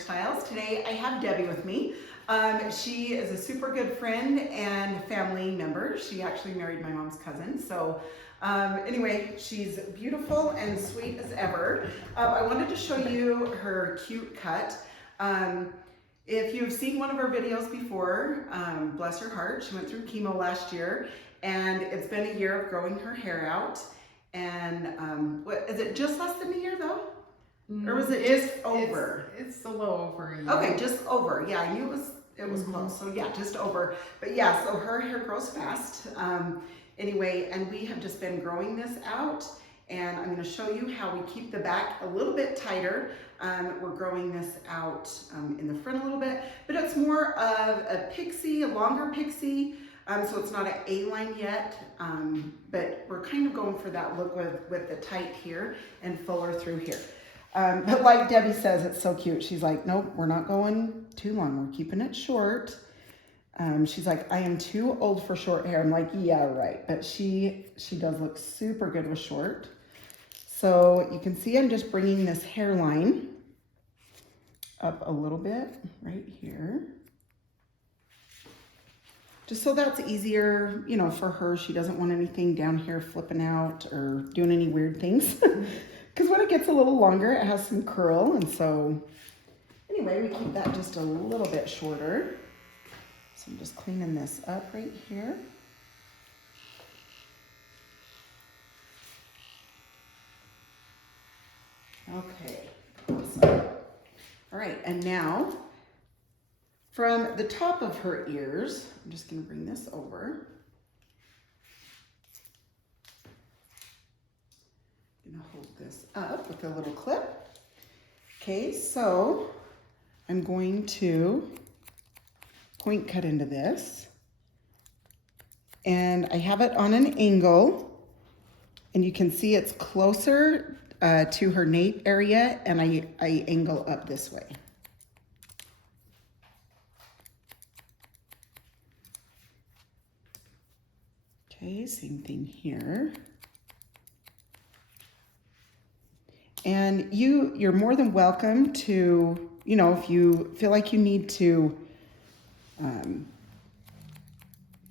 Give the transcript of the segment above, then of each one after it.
Hairstyles. Today I have Debbie with me. She is a super good friend and family member. She actually married my mom's cousin. So anyway, she's beautiful and sweet as ever. I wanted to show you her cute cut. If you've seen one of her videos before, bless her heart, she went through chemo last year and it's been a year of growing her hair out. And what is it, just less than a year though? Or was it just over? It's a little over a year. Okay, just over. Yeah, I knew it was close. So yeah, just over. But yeah, so her hair grows fast. Anyway, and we have just been growing this out, and I'm going to show you how we keep the back a little bit tighter. We're growing this out in the front a little bit, but it's more of a pixie, a longer pixie. So it's not an A-line yet, but we're kind of going for that look with the tight here and fuller through here. But like Debbie says, it's so cute. She's like, nope, we're not going too long. We're keeping it short. She's like, I am too old for short hair. I'm like, yeah, right. But she does look super good with short. So you can see I'm just bringing this hairline up a little bit right here. Just so that's easier, you know, for her. She doesn't want anything down here flipping out or doing any weird things. Because when it gets a little longer, it has some curl. And so anyway, we keep that just a little bit shorter. So I'm just cleaning this up right here. Okay, awesome. All right, and now from the top of her ears, I'm just gonna bring this over. I'm gonna hold this up with a little clip. Okay, so I'm going to point cut into this. And I have it on an angle, and you can see it's closer to her nape area, and I angle up this way. Okay, same thing here. And you're more than welcome to, you know, if you feel like you need to,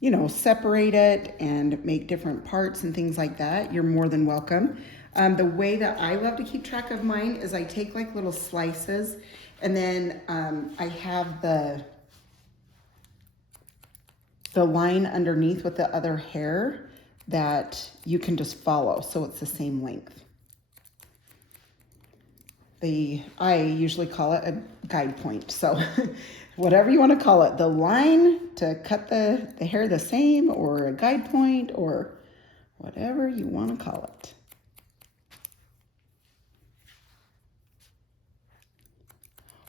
you know, separate it and make different parts and things like that, you're more than welcome. The way that I love to keep track of mine is I take like little slices, and then I have the line underneath with the other hair that you can just follow, so it's the same length. I usually call it a guide point, so whatever you want to call it, the line to cut the hair the same, or a guide point, or whatever you want to call it.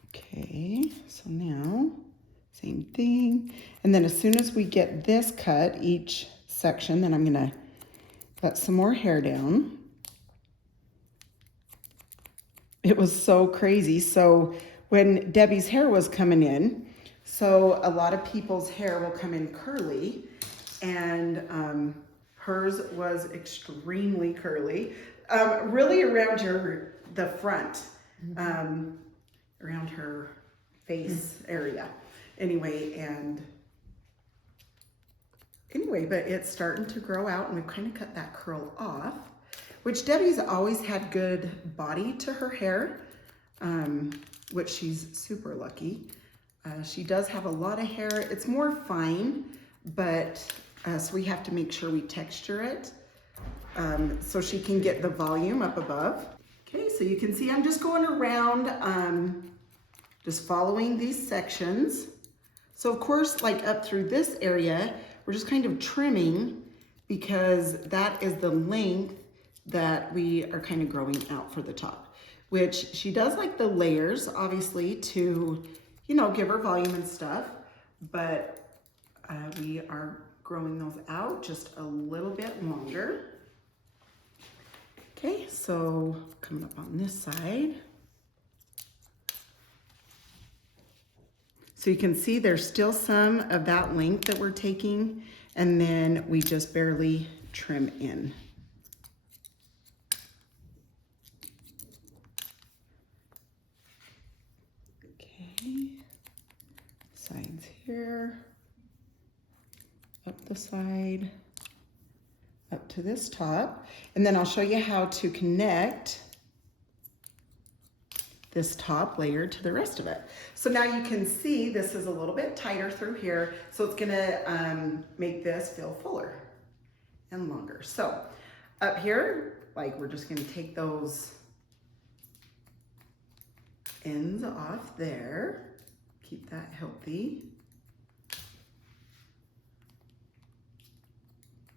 Okay, so now same thing, and then as soon as we get this cut, each section, then I'm gonna let some more hair down. It was so crazy. So when Debbie's hair was coming in, so a lot of people's hair will come in curly, and hers was extremely curly, really around the front, around her face area. Anyway, but it's starting to grow out, and we've kind of cut that curl off, which Debbie's always had good body to her hair, which she's super lucky. She does have a lot of hair. It's more fine, but so we have to make sure we texture it so she can get the volume up above. Okay, so you can see I'm just going around, just following these sections. So of course, like up through this area, we're just kind of trimming because that is the length that we are kind of growing out for the top, which she does like the layers, obviously, to, you know, give her volume and stuff, but we are growing those out just a little bit longer. Okay, so coming up on this side. So you can see there's still some of that length that we're taking, and then we just barely trim in. here, up the side, up to this top. And then I'll show you how to connect this top layer to the rest of it. So now you can see this is a little bit tighter through here, so it's gonna make this feel fuller and longer. So up here, like, we're just gonna take those ends off there. Keep that healthy.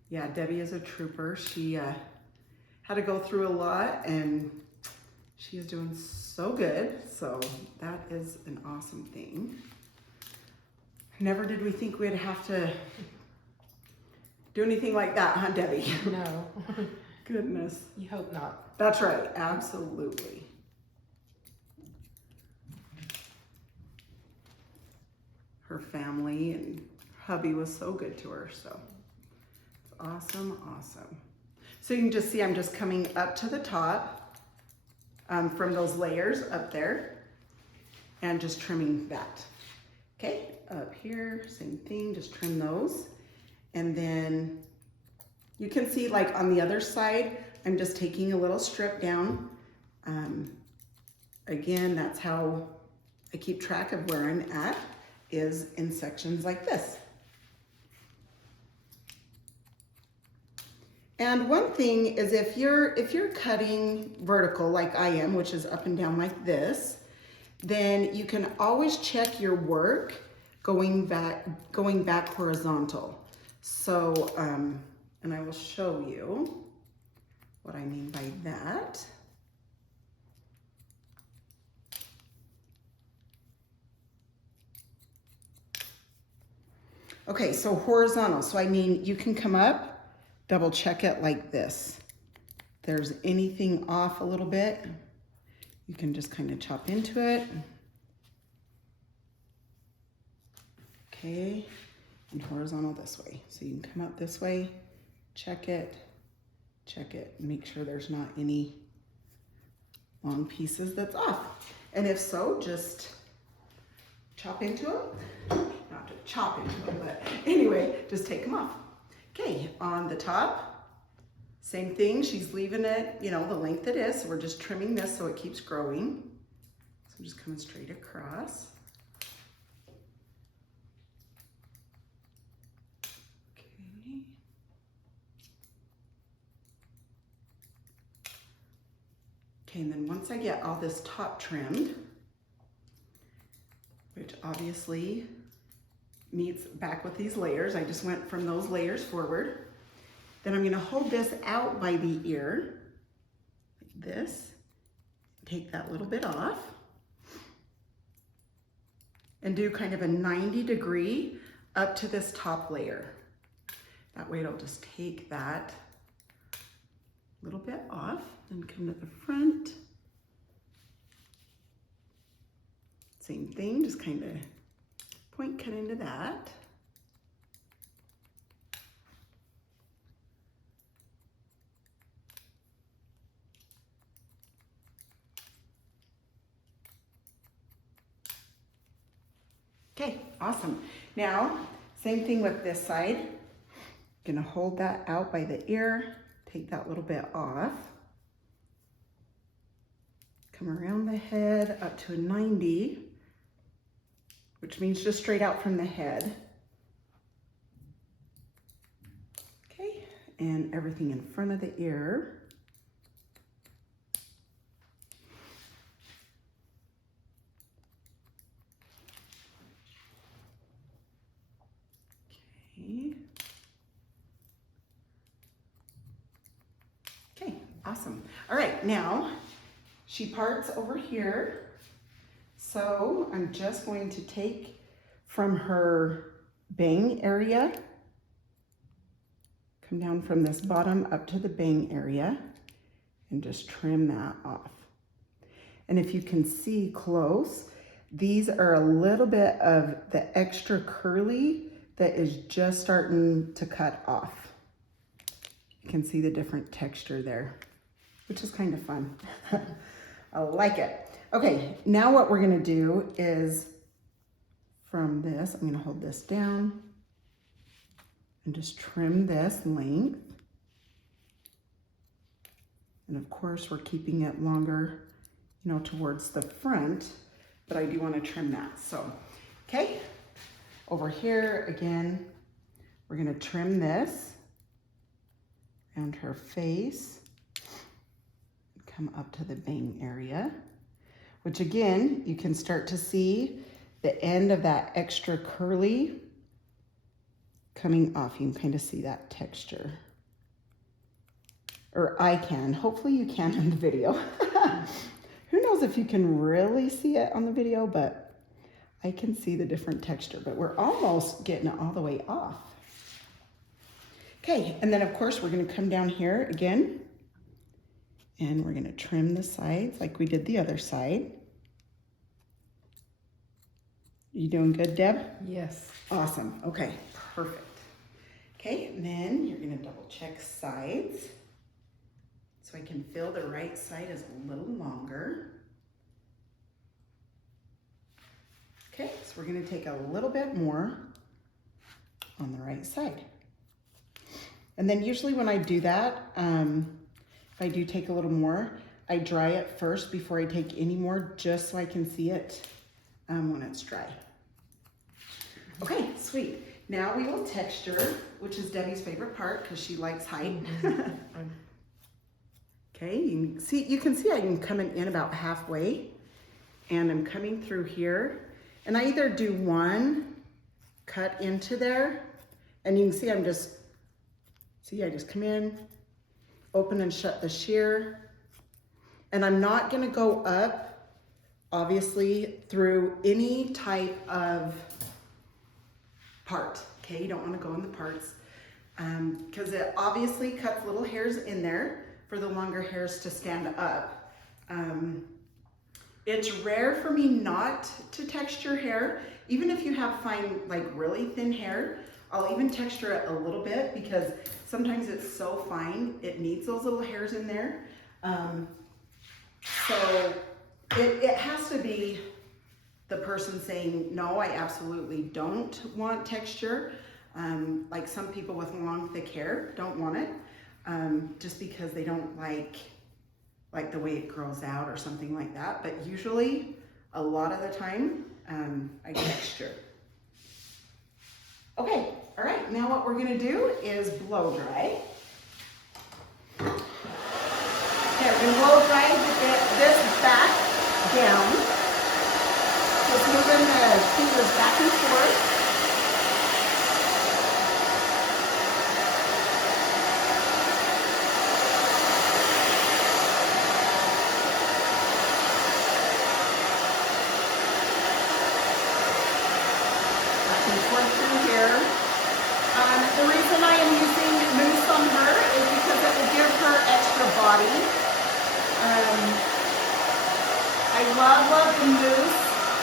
Yeah, Debbie is a trooper. She had to go through a lot, and she is doing so good. So that is an awesome thing. Never did we think we'd have to do anything like that, huh, Debbie? No. Goodness. You hope not. That's right, absolutely. Her family and hubby was so good to her, so it's awesome, awesome. So you can just see I'm just coming up to the top from those layers up there and just trimming that. Okay, up here, same thing, just trim those. And then you can see, like, on the other side, I'm just taking a little strip down. Again, that's how I keep track of where I'm at, is in sections like this. And one thing is, if you're cutting vertical like I am, which is up and down like this, then you can always check your work going back horizontal. So, and I will show you what I mean by that. Okay, so horizontal. So I mean, you can come up, double check it like this. If there's anything off a little bit, you can just kind of chop into it. Okay, and horizontal this way. So you can come up this way, check it, make sure there's not any long pieces that's off. And if so, just chop into them. Not to chop into them, but anyway, just take them off. Okay, on the top, same thing. She's leaving it, you know, the length it is. So we're just trimming this so it keeps growing. So I'm just coming straight across. Okay. Okay, and then once I get all this top trimmed, which obviously meets back with these layers. I just went from those layers forward. Then I'm gonna hold this out by the ear, like this. Take that little bit off. And do kind of a 90-degree up to this top layer. That way it'll just take that little bit off and come to the front. Same thing, just kind of point cut into that. Okay, awesome. Now, same thing with this side. Gonna hold that out by the ear, take that little bit off. Come around the head up to a 90, which means just straight out from the head. Okay, and everything in front of the ear. Okay. Okay, awesome. All right, now she parts over here. So I'm just going to take from her bang area, come down from this bottom up to the bang area and just trim that off. And if you can see close, these are a little bit of the extra curly that is just starting to cut off. You can see the different texture there, which is kind of fun. I like it. Okay, now what we're gonna do is from this. I'm going to hold this down and just trim this length. And of course, we're keeping it longer, you know, towards the front, but I do want to trim that. So, okay, over here again, we're going to trim this around her face, come up to the bang area, which again, you can start to see the end of that extra curly coming off. You can kind of see that texture. Or I can. Hopefully you can in the video. Who knows if you can really see it on the video, but I can see the different texture. But we're almost getting it all the way off. Okay, and then of course we're going to come down here again, and we're going to trim the sides like we did the other side. You doing good, Deb? Yes. Awesome. Okay, perfect. Okay, and then you're going to double check sides. So I can feel the right side is a little longer. Okay, so we're going to take a little bit more on the right side. And then usually when I do that, if I do take a little more, I dry it first before I take any more, just so I can see it when it's dry. Okay, sweet. Now we will texture, which is Debbie's favorite part because she likes height. Okay, you can see I'm coming in about halfway, and I'm coming through here, and I either do one cut into there, and you can see I just come in, open and shut the shear, and I'm not gonna go up, obviously, through any type of part, okay? You don't wanna go in the parts, because it obviously cuts little hairs in there for the longer hairs to stand up. It's rare for me not to texture hair. Even if you have fine, like really thin hair, I'll even texture it a little bit because sometimes it's so fine, it needs those little hairs in there. So it has to be the person saying, no, I absolutely don't want texture. Like some people with long, thick hair don't want it. Just because they don't like the way it grows out or something like that. But usually, a lot of the time, I texture. Okay, all right, now what we're gonna do is blow dry. Okay, we're gonna blow dry this back down. Just moving the fingers back and forth. The reason I am using mousse on her is because it will give her extra body. I love the mousse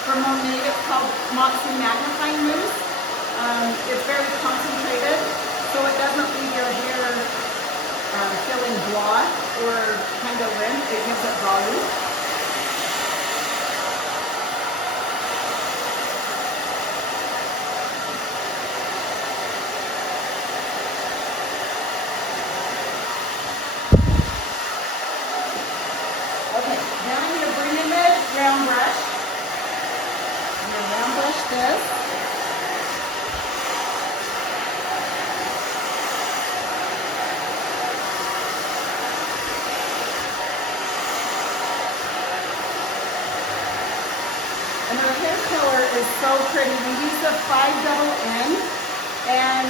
from Nape. It's called Moxie Magnifying Mousse. It's very concentrated, so it doesn't leave your hair feeling blah or kind of limp. It gives it volume. Round brush. I'm going to round brush this. And her hair color is so pretty. We use a 5 double N and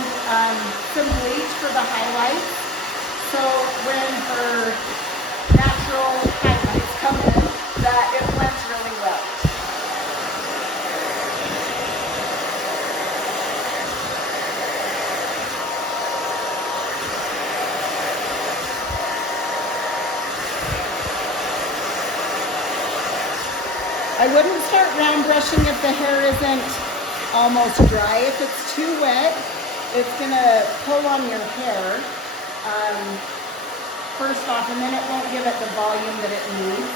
some bleach for the highlights. So when her natural highlights come in, that it blends really well. I wouldn't start round brushing if the hair isn't almost dry. If it's too wet, it's gonna pull on your hair first off, and then it won't give it the volume that it needs.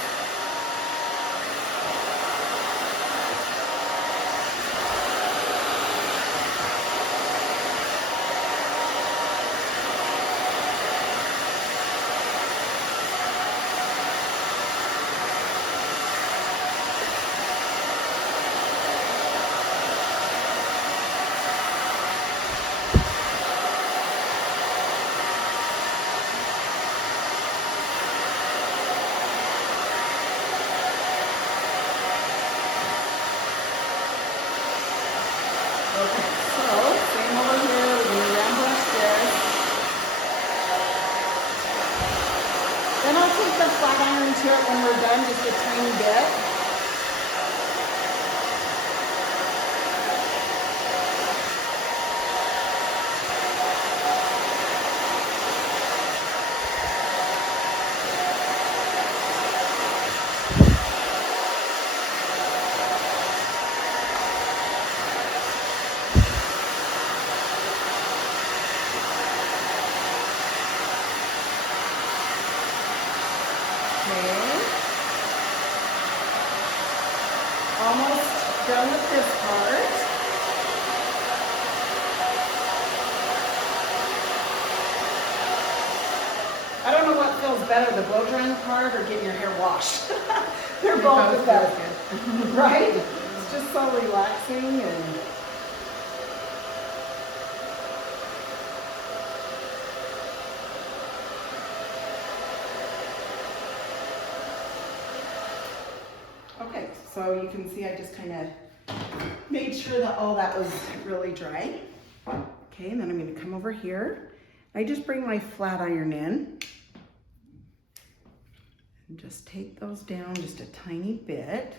Then I'll take the flat iron to it when we're done, just a tiny bit. Almost done with this part. I don't know what feels better, the blow drying part or getting your hair washed. They're both better, right? It's just so relaxing and okay, so you can see I just kind of made sure that all that was really dry. Okay, and then I'm going to come over here. I just bring my flat iron in and just take those down just a tiny bit.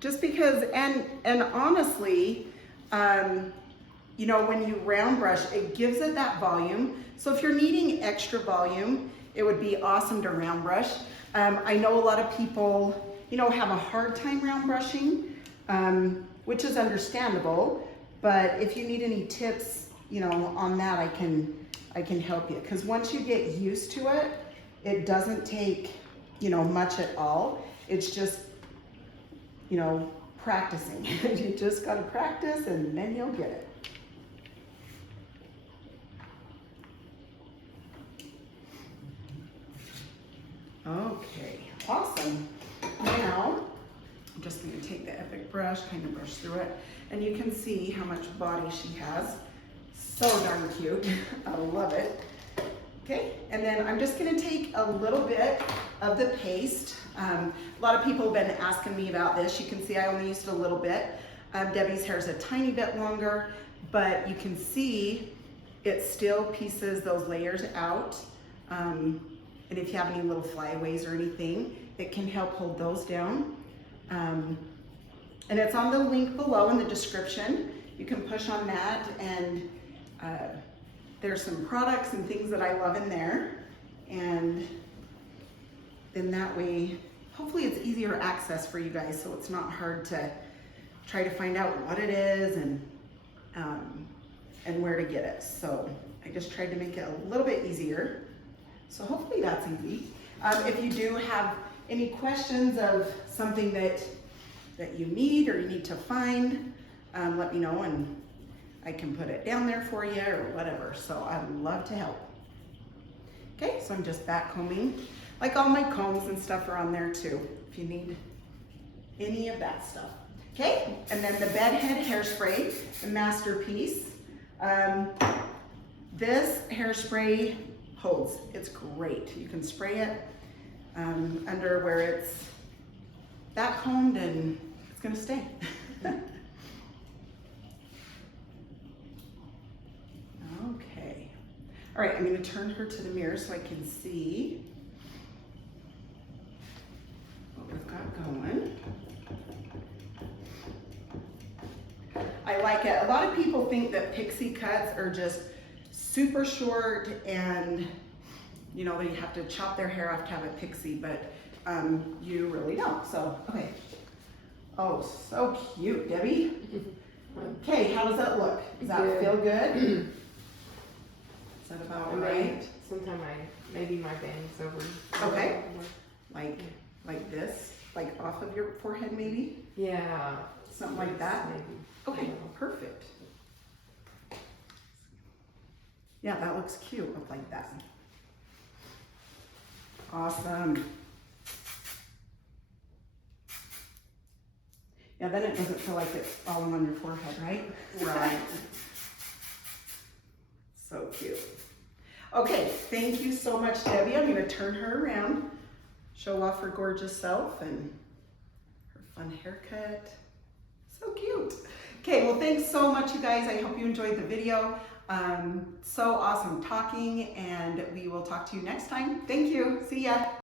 Just because, and honestly, you know, when you round brush, it gives it that volume. So if you're needing extra volume, it would be awesome to round brush. I know a lot of people, you know, have a hard time round brushing, which is understandable. But if you need any tips, you know, on that, I can help you. Because once you get used to it, it doesn't take, you know, much at all. It's just, you know, practicing. You just got to practice and then you'll get it. Okay, awesome. Now, I'm just going to take the Epic brush, kind of brush through it, and you can see how much body she has. So darn cute. I love it. Okay, and then I'm just going to take a little bit of the paste. A lot of people have been asking me about this. You can see I only used a little bit. Debbie's hair is a tiny bit longer, but you can see it still pieces those layers out. And if you have any little flyaways or anything, it can help hold those down. And it's on the link below in the description. You can push on that, and there's some products and things that I love in there. And then that way, hopefully it's easier access for you guys, so it's not hard to try to find out what it is and where to get it. So I just tried to make it a little bit easier. So hopefully that's easy. If you do have any questions of something that you need or you need to find, let me know and I can put it down there for you or whatever. So I'd love to help. Okay, so I'm just back combing. Like all my combs and stuff are on there too, if you need any of that stuff. Okay, and then the bedhead hairspray, the masterpiece. This hairspray holds. It's great. You can spray it under where it's that combed and it's gonna stay. Okay. All right, I'm gonna turn her to the mirror so I can see what we've got going. I like it. A lot of people think that pixie cuts are just super short and, you know, they have to chop their hair off to have a pixie, but you really don't. So, okay. Oh, so cute, Debbie. Okay, how does that look? Does that feel good? Is that about right? Sometimes maybe my bangs over. Okay. Like this? Like off of your forehead maybe? Yeah. Something like that? Maybe. Okay, perfect. Yeah, that looks cute, look like that. Awesome. Yeah, then it doesn't feel like it's falling on your forehead, right? Right. So cute. Okay, thank you so much, Debbie. I'm gonna turn her around, show off her gorgeous self and her fun haircut. So cute. Okay, well, thanks so much, you guys. I hope you enjoyed the video. So awesome talking, and we will talk to you next time. Thank you. See ya.